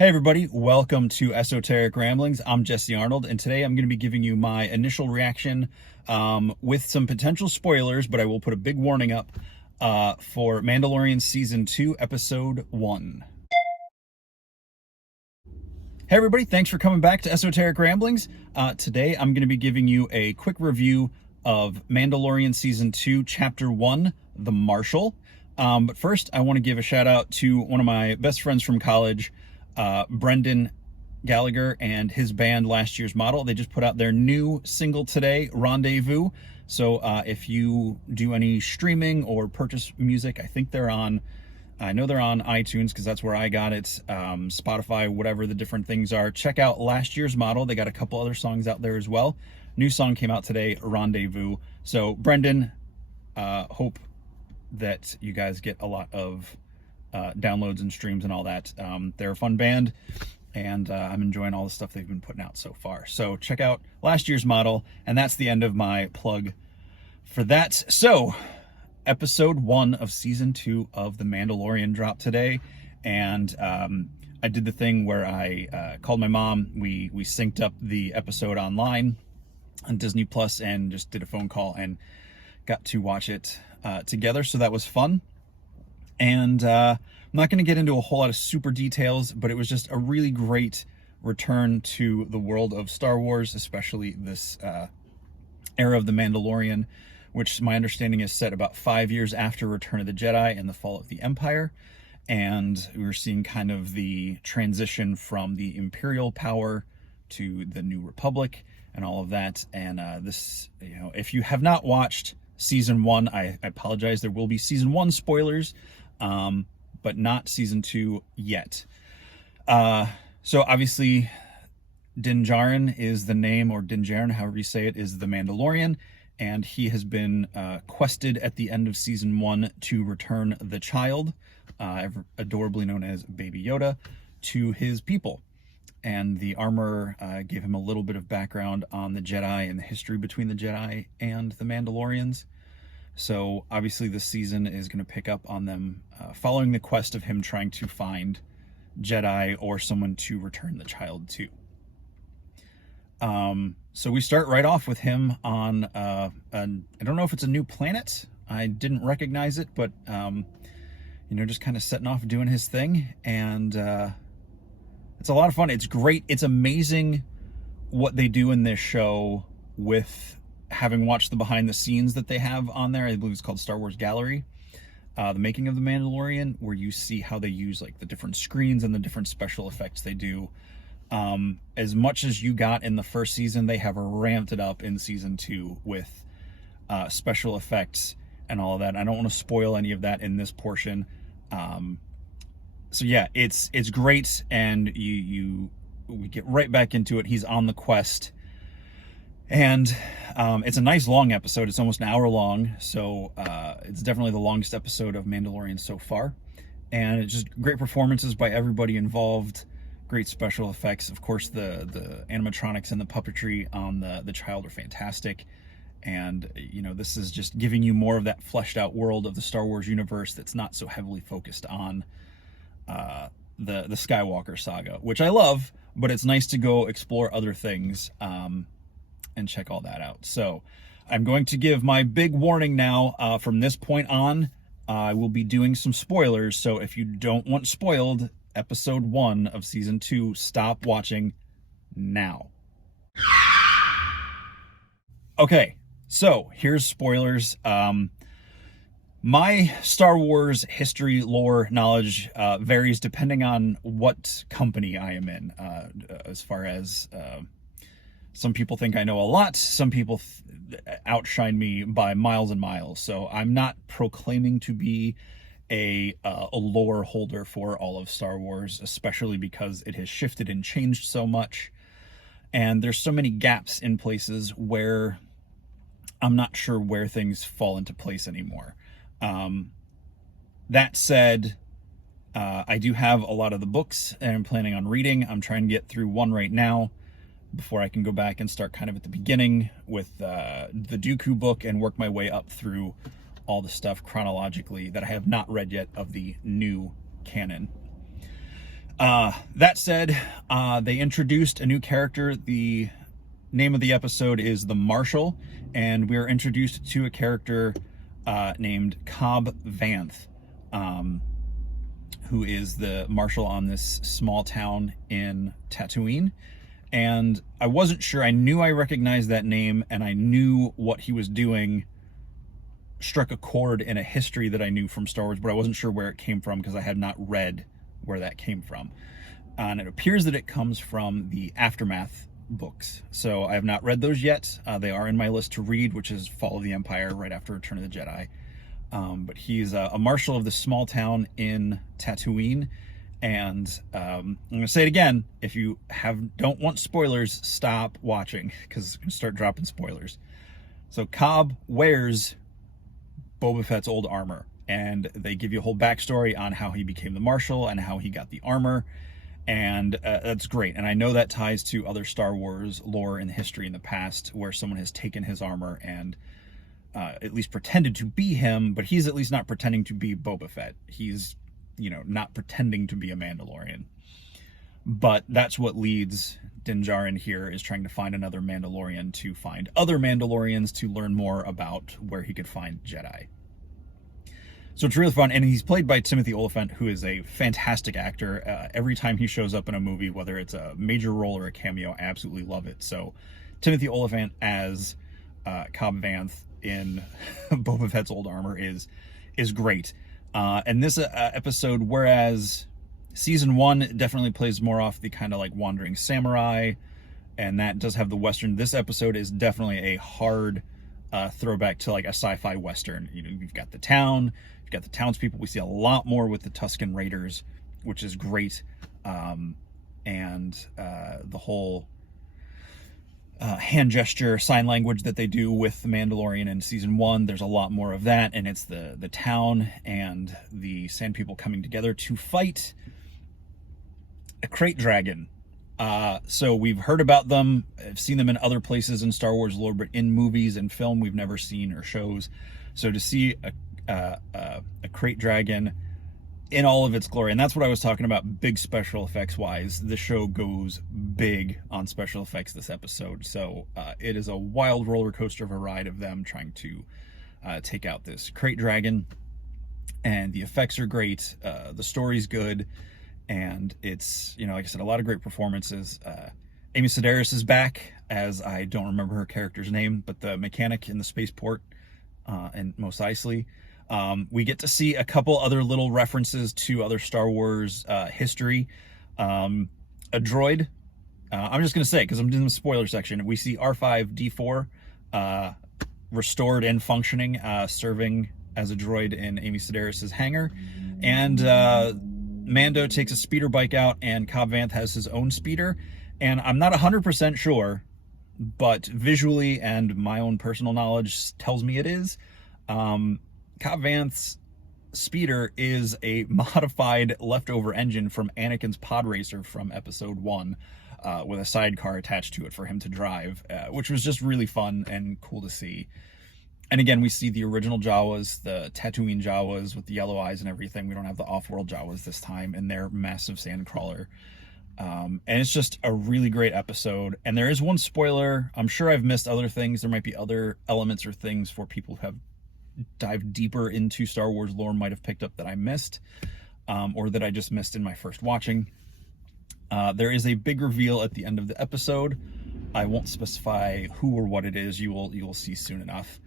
Hey everybody, welcome to Esoteric Ramblings. I'm Jesse Arnold, and today I'm going to be giving you my initial reaction with some potential spoilers, but I will put a big warning up for Mandalorian Season 2, Episode 1. Hey everybody, thanks for coming back to Esoteric Ramblings. Today I'm going to be giving you a quick review of Mandalorian Season 2, Chapter 1, The Marshal. But first, I want to give a shout out to one of my best friends from college, Brendan Gallagher, and his band Last Year's Model. They just put out their new single today, Rendezvous. So if you do any streaming or purchase music, I know they're on iTunes because that's where I got it, Spotify, whatever the different things are. Check out Last Year's Model. They got a couple other songs out there as well. New song came out today, Rendezvous. So Brendan, hope that you guys get a lot of downloads and streams and all that. They're a fun band, and I'm enjoying all the stuff they've been putting out so far. So check out Last Year's Model, and that's the end of my plug for that. So Episode 1 of Season 2 of The Mandalorian dropped today, and I did the thing where I called my mom. We synced up the episode online on Disney Plus and just did a phone call and got to watch it together, so that was fun. And I'm not going to get into a whole lot of super details, but it was just a really great return to the world of Star Wars, especially this era of The Mandalorian, which my understanding is set about 5 years after Return of the Jedi and the fall of the Empire. And we're seeing kind of the transition from the Imperial power to the New Republic and all of that. And this, if you have not watched Season 1, I apologize. There will be Season 1 spoilers, but not Season 2 yet. So obviously, Din Djarin is the name, or Din Djarin, however you say it, is the Mandalorian, and he has been quested at the end of Season 1 to return the child, adorably known as Baby Yoda, to his people. And the armor gave him a little bit of background on the Jedi and the history between the Jedi and the Mandalorians. So obviously this season is going to pick up on them following the quest of him trying to find Jedi or someone to return the child to. So we start right off with him on, I don't know if it's a new planet. I didn't recognize it, but, just kind of setting off doing his thing. And it's a lot of fun. It's great. It's amazing what they do in this show with having watched the behind the scenes that they have on there. I believe it's called Star Wars Gallery, the making of The Mandalorian, where you see how they use like the different screens and the different special effects they do. As much as you got in the first season, they have ramped it up in Season 2 with special effects and all of that. I don't want to spoil any of that in this portion. So yeah, it's great, and we get right back into it. He's on the quest, and it's a nice long episode. It's almost an hour long, so it's definitely the longest episode of Mandalorian so far. And it's just great performances by everybody involved, great special effects. Of course, the animatronics and the puppetry on the child are fantastic. And this is just giving you more of that fleshed out world of the Star Wars universe that's not so heavily focused on the Skywalker saga, which I love, but it's nice to go explore other things and check all that out. So I'm going to give my big warning now. From this point on, I will be doing some spoilers. So if you don't want spoiled Episode 1 of Season 2, stop watching now. Okay, so here's spoilers. My Star Wars history, lore, knowledge varies depending on what company I am in. As far as some people think I know a lot, some people outshine me by miles and miles. So I'm not proclaiming to be a lore holder for all of Star Wars, especially because it has shifted and changed so much. And there's so many gaps in places where I'm not sure where things fall into place anymore. That said, I do have a lot of the books and I'm planning on reading. I'm trying to get through one right now before I can go back and start kind of at the beginning with the Dooku book and work my way up through all the stuff chronologically that I have not read yet of the new canon. That said, they introduced a new character. The name of the episode is The Marshal, and we are introduced to a character named Cobb Vanth, who is the marshal on this small town in Tatooine. And I wasn't sure. I knew I recognized that name, and I knew what he was doing struck a chord in a history that I knew from Star Wars, but I wasn't sure where it came from because I had not read where that came from. And it appears that it comes from the Aftermath books. So I have not read those yet. They are in my list to read, which is Fall of the Empire, right after Return of the Jedi. But he's a marshal of this small town in Tatooine. And I'm going to say it again. If you don't want spoilers, stop watching, because it's going to start dropping spoilers. So Cobb wears Boba Fett's old armor, and they give you a whole backstory on how he became the marshal and how he got the armor. And that's great. And I know that ties to other Star Wars lore and history in the past, where someone has taken his armor and at least pretended to be him, but he's at least not pretending to be Boba Fett. He's, not pretending to be a Mandalorian. But that's what leads Din Djarin here, is trying to find another Mandalorian to find other Mandalorians to learn more about where he could find Jedi. So it's really fun, and he's played by Timothy Olyphant, who is a fantastic actor. Every time he shows up in a movie, whether it's a major role or a cameo, I absolutely love it. So Timothy Olyphant as Cobb Vanth in Boba Fett's old armor is great. And this episode, whereas season 1 definitely plays more off the kind of like wandering samurai, and that does have the Western, this episode is definitely a hard throwback to like a sci-fi Western. You've got the town, you've got the townspeople. We see a lot more with the Tusken Raiders, which is great. And the whole hand gesture, sign language that they do with the Mandalorian in season 1, there's a lot more of that, and it's the town and the Sand People coming together to fight a crate dragon. So we've heard about them, I've seen them in other places in Star Wars lore, but in movies and film we've never seen, or shows. So to see a crate dragon in all of its glory, and that's what I was talking about, big special effects wise. The show goes big on special effects this episode, so it is a wild roller coaster of a ride of them trying to take out this crate dragon, and the effects are great, the story's good, and it's, like I said, a lot of great performances. Amy Sedaris is back as, I don't remember her character's name, but the mechanic in the spaceport, and Mos Eisley. We get to see a couple other little references to other Star Wars history. A droid, I'm just going to say, because I'm in the spoiler section, we see R5-D4 restored and functioning, serving as a droid in Amy Sedaris' hangar. And Mando takes a speeder bike out, and Cobb Vanth has his own speeder. And I'm not 100% sure, but visually and my own personal knowledge tells me it is. Cobb Vanth's speeder is a modified leftover engine from Anakin's pod racer from episode 1, with a sidecar attached to it for him to drive, which was just really fun and cool to see. And again, we see the original Jawas, the Tatooine Jawas with the yellow eyes and everything. We don't have the off-world Jawas this time, and their massive sandcrawler. And it's just a really great episode. And there is one spoiler. I'm sure I've missed other things. There might be other elements or things for people who have dived deeper into Star Wars lore might have picked up that I missed, or that I just missed in my first watching. There is a big reveal at the end of the episode. I won't specify who or what it is. You will see soon enough,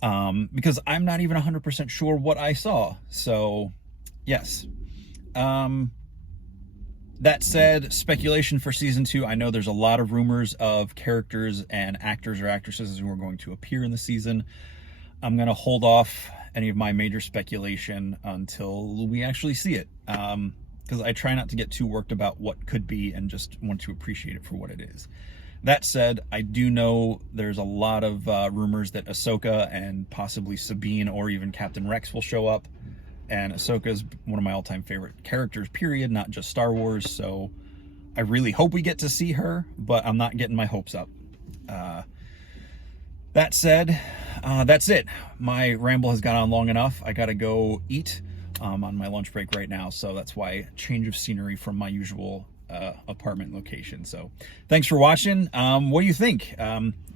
because I'm not even 100% sure what I saw. So yes. That said, speculation for season 2. I know there's a lot of rumors of characters and actors or actresses who are going to appear in the season. I'm going to hold off any of my major speculation until we actually see it, because I try not to get too worked about what could be and just want to appreciate it for what it is. That said, I do know there's a lot of rumors that Ahsoka and possibly Sabine or even Captain Rex will show up. And Ahsoka is one of my all-time favorite characters, period, not just Star Wars. So I really hope we get to see her, but I'm not getting my hopes up. That said, that's it. My ramble has gone on long enough. I gotta go eat on my lunch break right now, so that's why change of scenery from my usual apartment location. So thanks for watching. What do you think?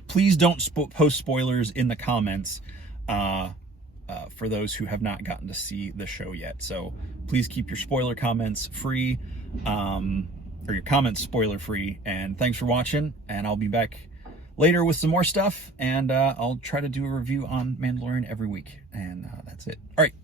Please don't post spoilers in the comments for those who have not gotten to see the show yet. So please keep your spoiler comments free, or your comments spoiler free. And thanks for watching, and I'll be back later with some more stuff, and I'll try to do a review on Mandalorian every week. And that's it. All right.